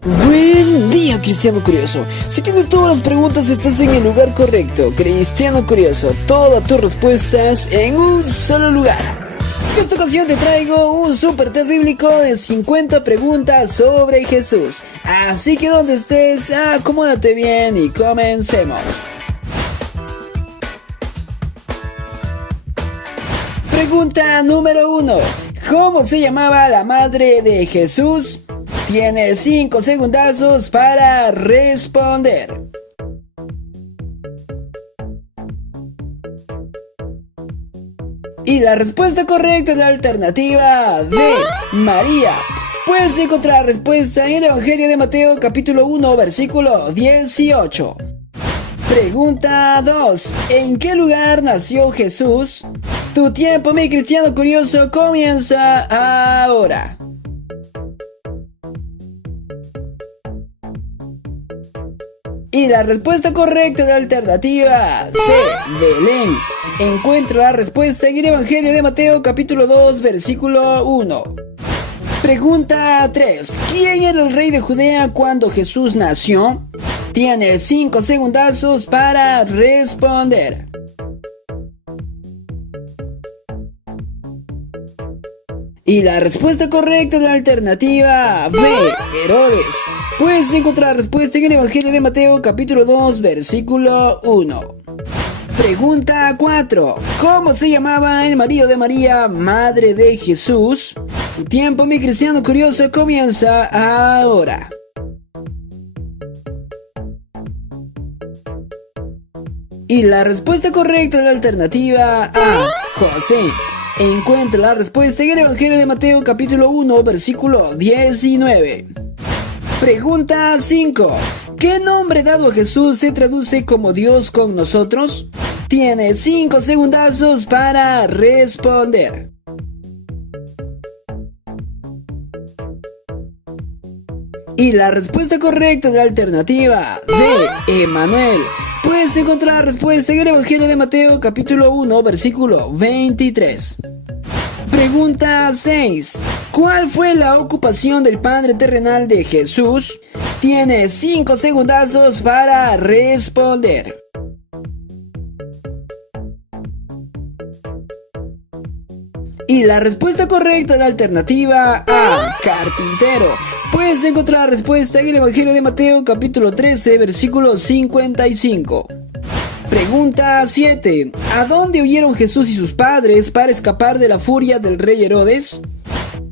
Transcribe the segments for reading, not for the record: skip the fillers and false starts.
Buen día, Cristiano Curioso. Si tienes todas las preguntas, estás en el lugar correcto. Cristiano Curioso, todas tus respuestas en un solo lugar. En esta ocasión te traigo un super test bíblico de 50 preguntas sobre Jesús. Así que donde estés, acomódate bien y comencemos. Pregunta número 1. ¿Cómo se llamaba la madre de Jesús? Tienes 5 segundazos para responder. Y la respuesta correcta es la alternativa D, María. Puedes encontrar la respuesta en el Evangelio de Mateo capítulo 1 versículo 18. Pregunta 2. ¿En qué lugar nació Jesús? Tu tiempo, mi cristiano curioso, comienza ahora. Y la respuesta correcta es la alternativa C, Belén. Encuentra la respuesta en el Evangelio de Mateo capítulo 2 versículo 1. Pregunta 3. ¿Quién era el rey de Judea cuando Jesús nació? Tienes 5 segundazos para responder. Y la respuesta correcta es la alternativa B, Herodes. Puedes encontrar la respuesta en el Evangelio de Mateo capítulo 2 versículo 1. Pregunta 4. ¿Cómo se llamaba el marido de María, madre de Jesús? Tu tiempo, mi cristiano curioso, comienza ahora. Y la respuesta correcta es la alternativa A, José. Encuentra la respuesta en el Evangelio de Mateo capítulo 1 versículo 19. Pregunta 5. ¿Qué nombre dado a Jesús se traduce como Dios con nosotros? Tienes 5 segundazos para responder. Y la respuesta correcta es la alternativa D, Emmanuel. Puedes encontrar la respuesta en el Evangelio de Mateo capítulo 1 versículo 23. Pregunta 6. ¿Cuál fue la ocupación del Padre terrenal de Jesús? Tienes 5 segundazos para responder. Y la respuesta correcta es la alternativa A, carpintero. Puedes encontrar la respuesta en el Evangelio de Mateo capítulo 13 versículo 55. Pregunta 7. ¿A dónde huyeron Jesús y sus padres para escapar de la furia del rey Herodes?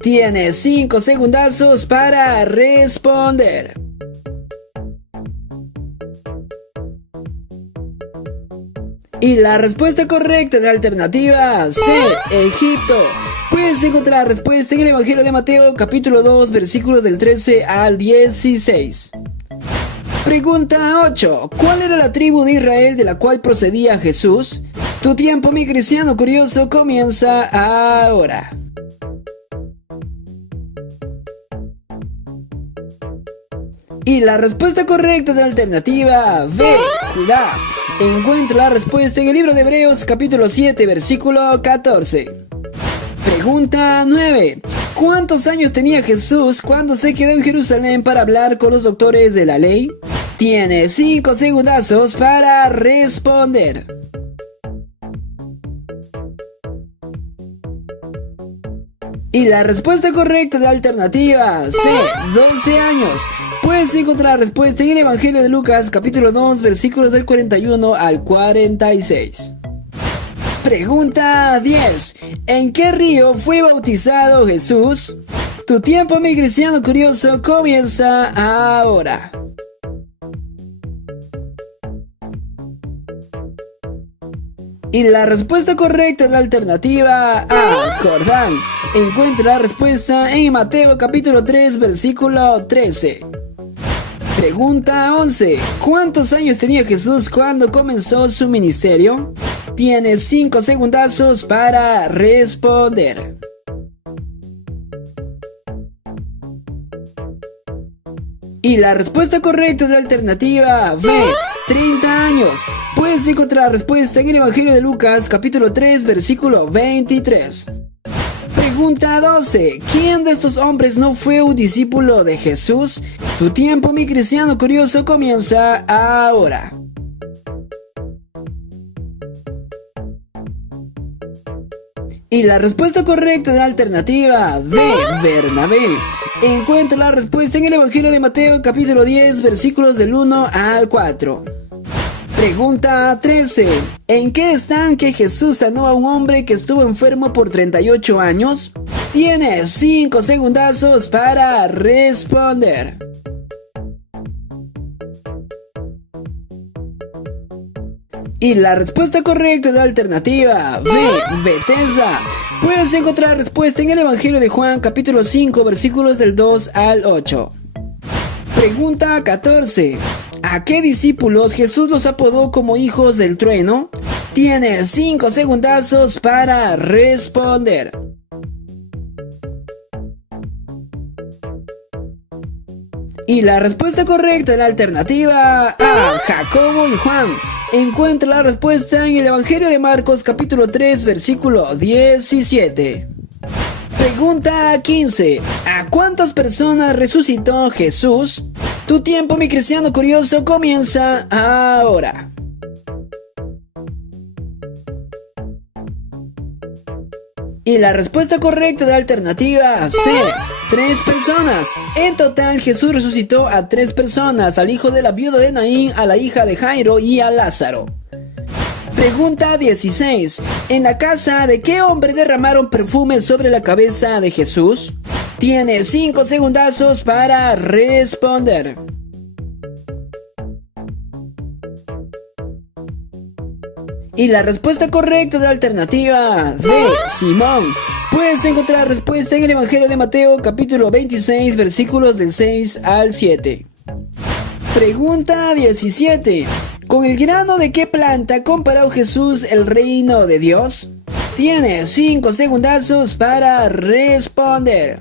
Tienes 5 segundazos para responder. Y la respuesta correcta es la alternativa C, Egipto. Puedes encontrar la respuesta en el Evangelio de Mateo capítulo 2 versículos del 13 al 16. Pregunta 8. ¿Cuál era la tribu de Israel de la cual procedía Jesús? Tu tiempo, mi cristiano curioso, comienza ahora. Y la respuesta correcta es la alternativa B, Judá. Encuentra la respuesta en el libro de Hebreos capítulo 7 versículo 14. Pregunta 9. ¿Cuántos años tenía Jesús cuando se quedó en Jerusalén para hablar con los doctores de la ley? Tienes 5 segundazos para responder. Y la respuesta correcta es la alternativa C, 12 años. Puedes encontrar la respuesta en el Evangelio de Lucas capítulo 2 versículos del 41 al 46. Pregunta 10. ¿En qué río fue bautizado Jesús? Tu tiempo, mi cristiano curioso, comienza ahora. Y la respuesta correcta es la alternativa A, Jordán. Encuentra la respuesta en Mateo capítulo 3 versículo 13. Pregunta 11. ¿Cuántos años tenía Jesús cuando comenzó su ministerio? Tienes 5 segundazos para responder. Y la respuesta correcta es la alternativa B, 30 años. Puedes encontrar la respuesta en el Evangelio de Lucas capítulo 3 versículo 23. Pregunta 12. ¿Quién de estos hombres no fue un discípulo de Jesús? Tu tiempo, mi cristiano curioso, comienza ahora. Y la respuesta correcta de la alternativa D, Bernabé. Encuentra la respuesta en el Evangelio de Mateo, capítulo 10, versículos del 1 al 4. Pregunta 13. ¿En qué estanque Jesús sanó a un hombre que estuvo enfermo por 38 años? Tienes 5 segundazos para responder. Y la respuesta correcta de la alternativa B, Bethesda. Puedes encontrar la respuesta en el Evangelio de Juan, capítulo 5, versículos del 2 al 8. Pregunta 14. ¿A qué discípulos Jesús los apodó como hijos del trueno? Tienes 5 segundazos para responder. Y la respuesta correcta de la alternativa A, Jacobo y Juan. Encuentra la respuesta en el Evangelio de Marcos, capítulo 3, versículo 17. Pregunta 15. ¿A cuántas personas resucitó Jesús? Tu tiempo, mi cristiano curioso, comienza ahora. Y la respuesta correcta de la alternativa C, 3 personas. En total, Jesús resucitó a 3 personas: al hijo de la viuda de Naín, a la hija de Jairo y a Lázaro. Pregunta 16. ¿En la casa de qué hombre derramaron perfume sobre la cabeza de Jesús? Tienes 5 segundazos para responder. Y la respuesta correcta de la alternativa D, Simón. Puedes encontrar la respuesta en el Evangelio de Mateo, capítulo 26, versículos del 6 al 7. Pregunta 17. ¿Con el grano de qué planta comparó Jesús el reino de Dios? Tienes 5 segundazos para responder.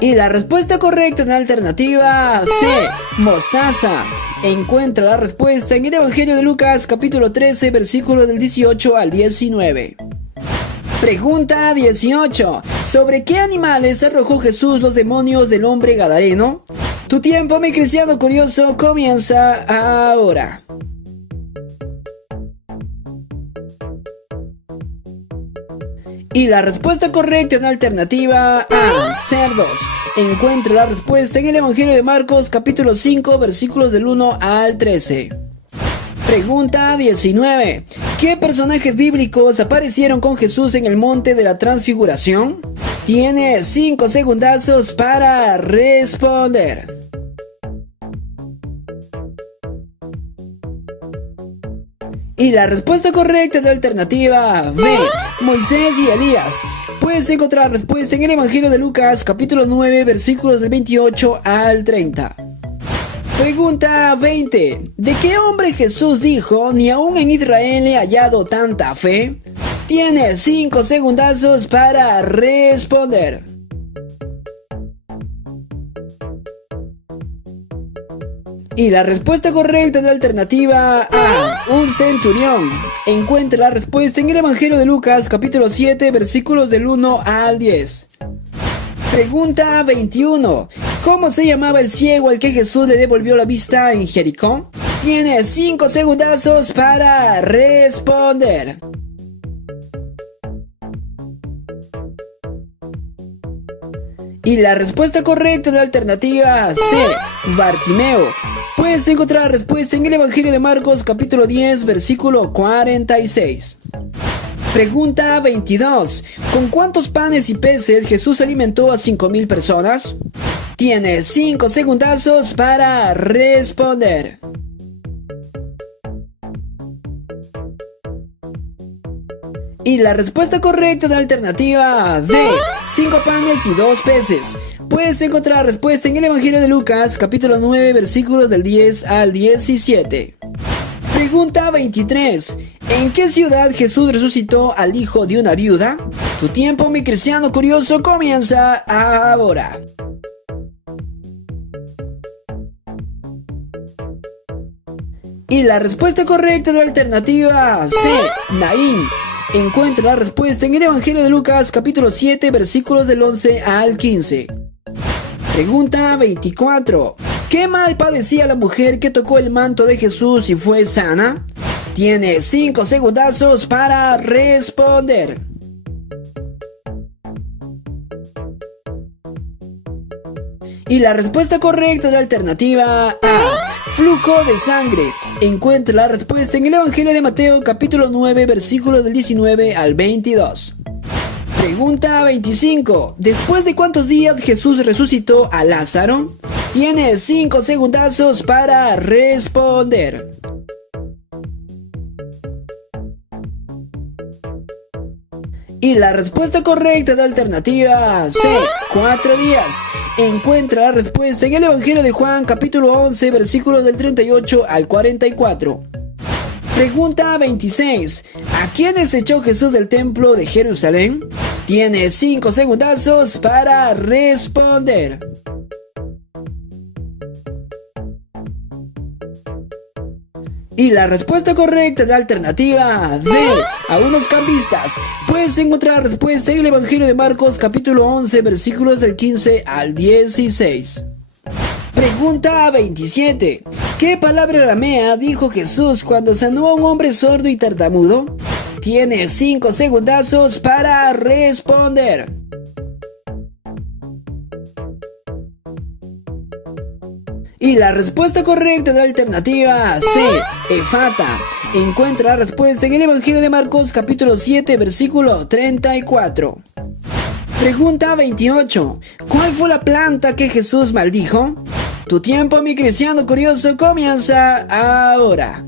Y la respuesta correcta en la alternativa C, mostaza. Encuentra la respuesta en el Evangelio de Lucas, capítulo 13, versículos del 18 al 19. Pregunta 18. ¿Sobre qué animales arrojó Jesús los demonios del hombre gadareno? Tu tiempo, mi cristiano curioso, comienza ahora. Y la respuesta correcta en la alternativa A, cerdos. Encuentra la respuesta en el Evangelio de Marcos, capítulo 5, versículos del 1 al 13. Pregunta 19. ¿Qué personajes bíblicos aparecieron con Jesús en el monte de la transfiguración? Tienes 5 segundazos para responder. Y la respuesta correcta de la alternativa B, Moisés y Elías. Puedes encontrar la respuesta en el Evangelio de Lucas, capítulo 9, versículos del 28 al 30. Pregunta 20. ¿De qué hombre Jesús dijo, ni aún en Israel he hallado tanta fe? Tienes 5 segundazos para responder. Y la respuesta correcta de la alternativa A, un centurión. Encuentra la respuesta en el Evangelio de Lucas, capítulo 7, versículos del 1 al 10. Pregunta 21. ¿Cómo se llamaba el ciego al que Jesús le devolvió la vista en Jericó? Tienes 5 segundazos para responder. Y la respuesta correcta de la alternativa C, Bartimeo. Puedes encontrar la respuesta en el Evangelio de Marcos, capítulo 10, versículo 46. Pregunta 22. ¿Con cuántos panes y peces Jesús alimentó a 5,000 personas? Tienes 5 segundazos para responder. Y la respuesta correcta de la alternativa D, 5 panes y 2 peces. Puedes encontrar la respuesta en el Evangelio de Lucas, capítulo 9, versículos del 10 al 17. Pregunta 23. ¿En qué ciudad Jesús resucitó al hijo de una viuda? Tu tiempo, mi cristiano curioso, comienza ahora. Y la respuesta correcta de la alternativa C, Naín. Encuentra la respuesta en el Evangelio de Lucas, capítulo 7, versículos del 11 al 15. Pregunta 24. ¿Qué mal padecía la mujer que tocó el manto de Jesús y fue sana? Tiene 5 segundazos para responder. Y la respuesta correcta de la alternativa A, flujo de sangre. Encuentra la respuesta en el Evangelio de Mateo, capítulo 9, versículos del 19 al 22. Pregunta 25. ¿Después de cuántos días Jesús resucitó a Lázaro? Tiene 5 segundazos para responder. Y la respuesta correcta de la alternativa C, 4 días. Encuentra la respuesta en el Evangelio de Juan, capítulo 11, versículos del 38 al 44. Pregunta 26. ¿A quiénes echó Jesús del templo de Jerusalén? Tiene 5 segundazos para responder. Y la respuesta correcta de la alternativa D, a unos cambistas. Puedes encontrar la respuesta en el Evangelio de Marcos, capítulo 11, versículos del 15 al 16. Pregunta 27. ¿Qué palabra aramea dijo Jesús cuando sanó a un hombre sordo y tartamudo? Tiene 5 segundazos para responder. Y la respuesta correcta de la alternativa C, Efata. Encuentra la respuesta en el Evangelio de Marcos, capítulo 7, versículo 34. Pregunta 28. ¿Cuál fue la planta que Jesús maldijo? Tu tiempo, mi cristiano curioso, comienza ahora.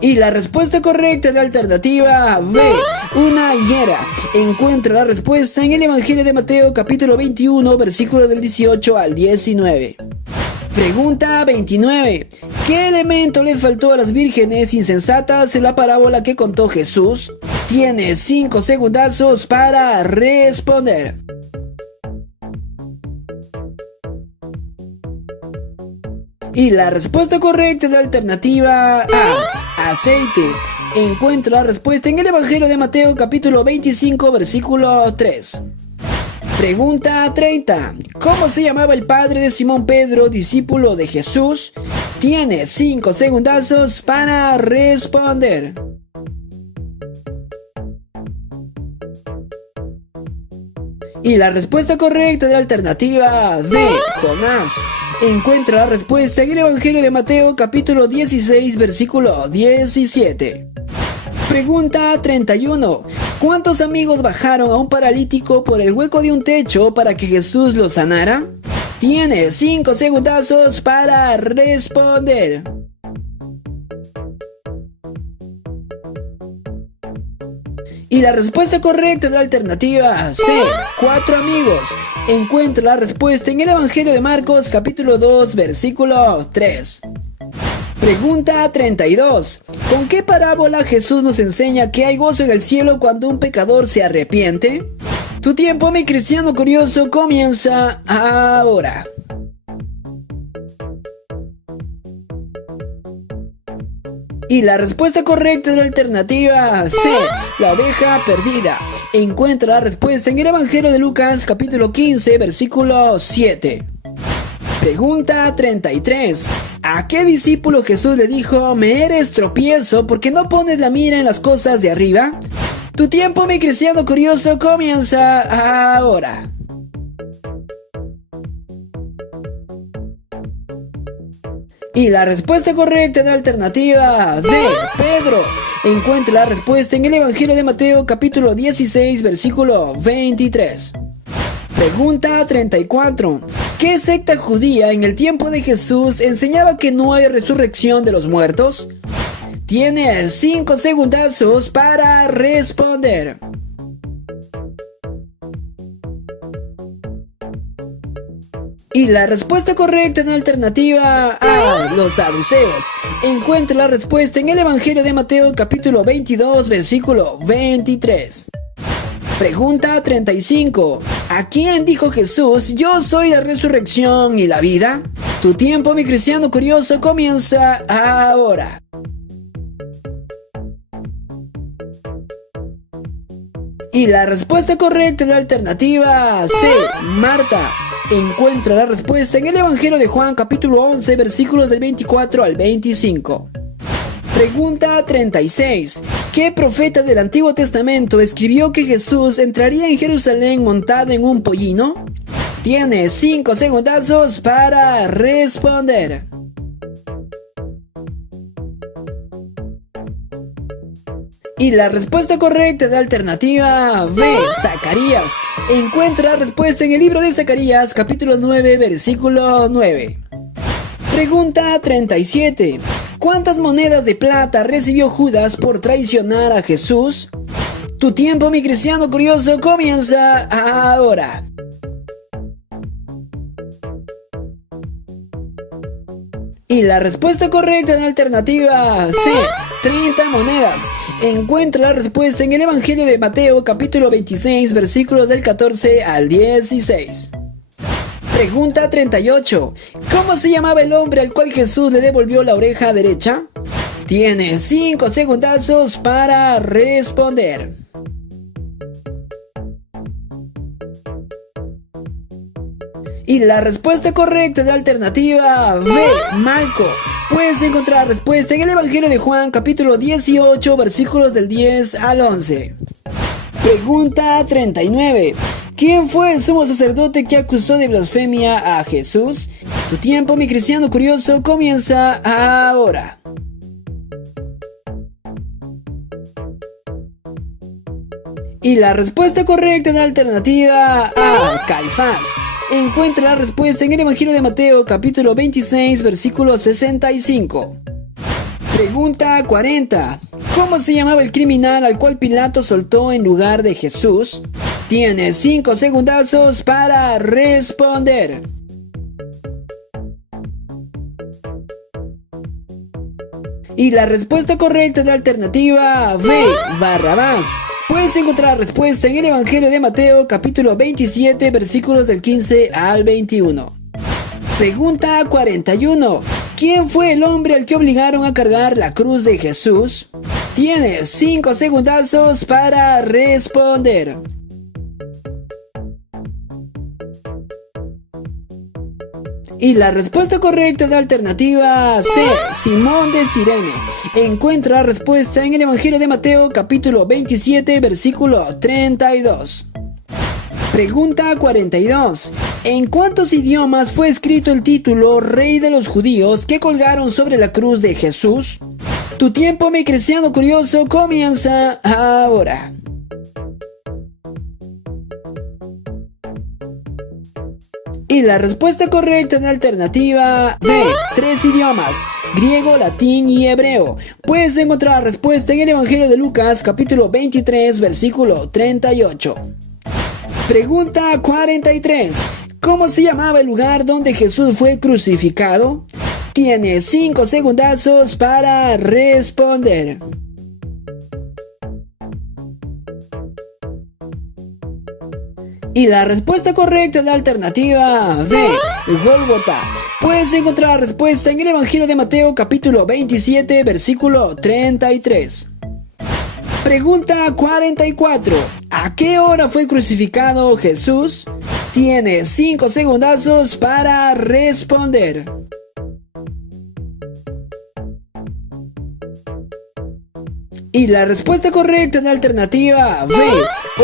Y la respuesta correcta de la alternativa B, una higuera. Encuentra la respuesta en el Evangelio de Mateo, capítulo 21, versículos del 18 al 19. Pregunta 29. ¿Qué elemento les faltó a las vírgenes insensatas en la parábola que contó Jesús? Tienes 5 segundazos para responder. Y la respuesta correcta de la alternativa A, aceite. Encuentra la respuesta en el Evangelio de Mateo, capítulo 25, versículo 3. Pregunta 30. ¿Cómo se llamaba el padre de Simón Pedro, discípulo de Jesús? Tiene 5 segundazos para responder. Y la respuesta correcta de la alternativa D, Jonás. Encuentra la respuesta en el Evangelio de Mateo, capítulo 16, versículo 17. Pregunta 31. ¿Cuántos amigos bajaron a un paralítico por el hueco de un techo para que Jesús lo sanara? Tiene 5 segundazos para responder. Y la respuesta correcta de la alternativa C, 4 amigos. Encuentra la respuesta en el Evangelio de Marcos, capítulo 2, versículo 3. Pregunta 32. ¿Con qué parábola Jesús nos enseña que hay gozo en el cielo cuando un pecador se arrepiente? Tu tiempo, mi cristiano curioso, comienza ahora. Y la respuesta correcta de la alternativa C, la oveja perdida. Encuentra la respuesta en el Evangelio de Lucas, capítulo 15, versículo 7. Pregunta 33. ¿A qué discípulo Jesús le dijo, me eres tropiezo porque no pones la mira en las cosas de arriba? Tu tiempo, mi cristiano curioso, comienza ahora. Y la respuesta correcta de la alternativa D, Pedro. Encuentra la respuesta en el Evangelio de Mateo, capítulo 16, versículo 23. Pregunta 34. ¿Qué secta judía en el tiempo de Jesús enseñaba que no hay resurrección de los muertos? Tienes 5 segundazos para responder. Y la respuesta correcta en la alternativa A, los saduceos. Encuentra la respuesta en el Evangelio de Mateo, capítulo 22, versículo 23. Pregunta 35. ¿A quién dijo Jesús, yo soy la resurrección y la vida? Tu tiempo, mi cristiano curioso, comienza ahora. Y la respuesta correcta es la alternativa C, Marta. Encuentra la respuesta en el Evangelio de Juan, capítulo 11, versículos del 24 al 25. Pregunta 36. ¿Qué profeta del Antiguo Testamento escribió que Jesús entraría en Jerusalén montado en un pollino? Tienes 5 segundazos para responder. Y la respuesta correcta es la alternativa B, Zacarías. Encuentra la respuesta en el libro de Zacarías, capítulo 9, versículo 9. Pregunta 37. ¿Cuántas monedas de plata recibió Judas por traicionar a Jesús? Tu tiempo, mi cristiano curioso, comienza ahora. Y la respuesta correcta en la alternativa C, 30 monedas. Encuentra la respuesta en el Evangelio de Mateo, capítulo 26, versículos del 14 al 16. Pregunta 38. ¿Cómo se llamaba el hombre al cual Jesús le devolvió la oreja derecha? Tienes 5 segundazos para responder. Y la respuesta correcta es la alternativa B, Malco. Puedes encontrar la respuesta en el Evangelio de Juan, capítulo 18, versículos del 10 al 11. Pregunta 39. ¿Quién fue el sumo sacerdote que acusó de blasfemia a Jesús? Tu tiempo, mi cristiano curioso, comienza ahora. Y la respuesta correcta es la alternativa A, Caifás. Encuentra la respuesta en el Evangelio de Mateo, capítulo 26, versículo 65. Pregunta 40. ¿Cómo se llamaba el criminal al cual Pilato soltó en lugar de Jesús? Tienes 5 segundazos para responder. Y la respuesta correcta es la alternativa B, Barrabás. Puedes encontrar la respuesta en el Evangelio de Mateo, capítulo 27, versículos del 15 al 21. Pregunta 41. ¿Quién fue el hombre al que obligaron a cargar la cruz de Jesús? Tienes 5 segundazos para responder. Y la respuesta correcta es la alternativa C, Simón de Cirene. Encuentra la respuesta en el Evangelio de Mateo, capítulo 27, versículo 32. Pregunta 42. ¿En cuántos idiomas fue escrito el título Rey de los Judíos que colgaron sobre la cruz de Jesús? Tu tiempo, mi cristiano curioso, comienza ahora. Y la respuesta correcta es la alternativa B, 3 idiomas, griego, latín y hebreo. Puedes encontrar la respuesta en el Evangelio de Lucas, capítulo 23, versículo 38. Pregunta 43. ¿Cómo se llamaba el lugar donde Jesús fue crucificado? Tienes 5 segundazos para responder. Y la respuesta correcta es la alternativa B, Gólgota. Puedes encontrar la respuesta en el Evangelio de Mateo, capítulo 27, versículo 33. Pregunta 44. ¿A qué hora fue crucificado Jesús? Tienes 5 segundazos para responder. Y la respuesta correcta es la alternativa B,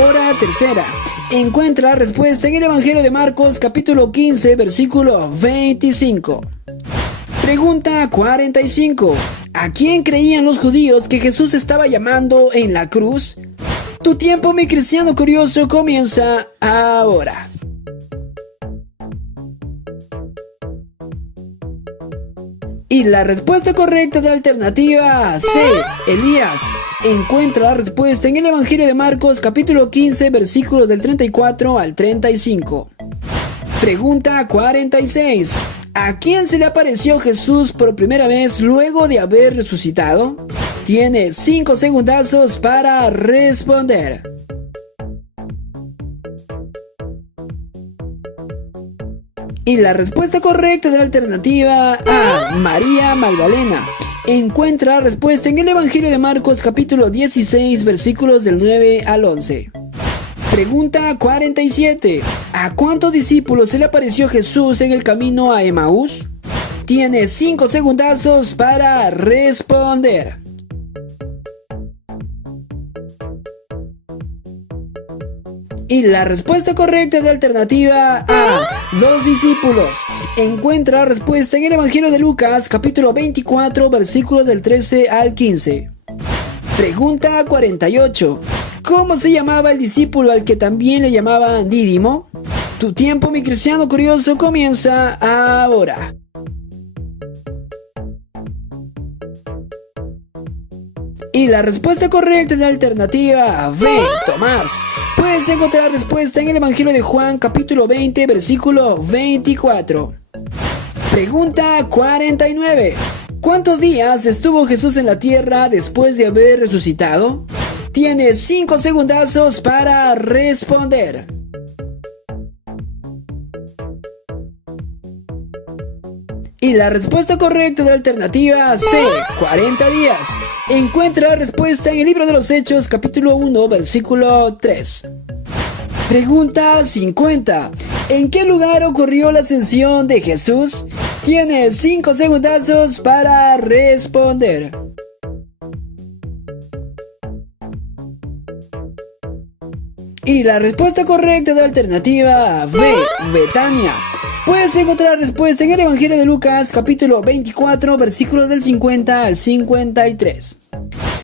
hora tercera. Encuentra la respuesta en el Evangelio de Marcos, capítulo 15, versículo 25. Pregunta 45. ¿A quién creían los judíos que Jesús estaba llamando en la cruz? Tu tiempo, mi cristiano curioso, comienza ahora. Y la respuesta correcta es la alternativa C, Elías. Encuentra la respuesta en el Evangelio de Marcos, capítulo 15, versículos del 34 al 35. Pregunta 46. ¿A quién se le apareció Jesús por primera vez luego de haber resucitado? Tienes 5 segundazos para responder. Y la respuesta correcta de la alternativa A, María Magdalena. Encuentra la respuesta en el Evangelio de Marcos capítulo 16 versículos del 9 al 11. Pregunta 47. ¿A cuántos discípulos se le apareció Jesús en el camino a Emaús? Tienes 5 segundazos para responder. Y la respuesta correcta de la alternativa A, 2 discípulos. Encuentra la respuesta en el Evangelio de Lucas, capítulo 24, versículos del 13 al 15. Pregunta 48. ¿Cómo se llamaba el discípulo al que también le llamaban Dídimo? Tu tiempo, mi cristiano curioso, comienza ahora. Y la respuesta correcta de la alternativa B, Tomás. Puedes encontrar la respuesta en el Evangelio de Juan, capítulo 20, versículo 24. Pregunta 49. ¿Cuántos días estuvo Jesús en la tierra después de haber resucitado? Tienes 5 segundazos para responder. Y la respuesta correcta de la alternativa C, 40 días. Encuentra la respuesta en el libro de los Hechos, capítulo 1, versículo 3. Pregunta 50. ¿En qué lugar ocurrió la ascensión de Jesús? Tienes 5 segundazos para responder. Y la respuesta correcta de la alternativa B, Betania. Puedes encontrar la respuesta en el Evangelio de Lucas, capítulo 24, versículos del 50 al 53.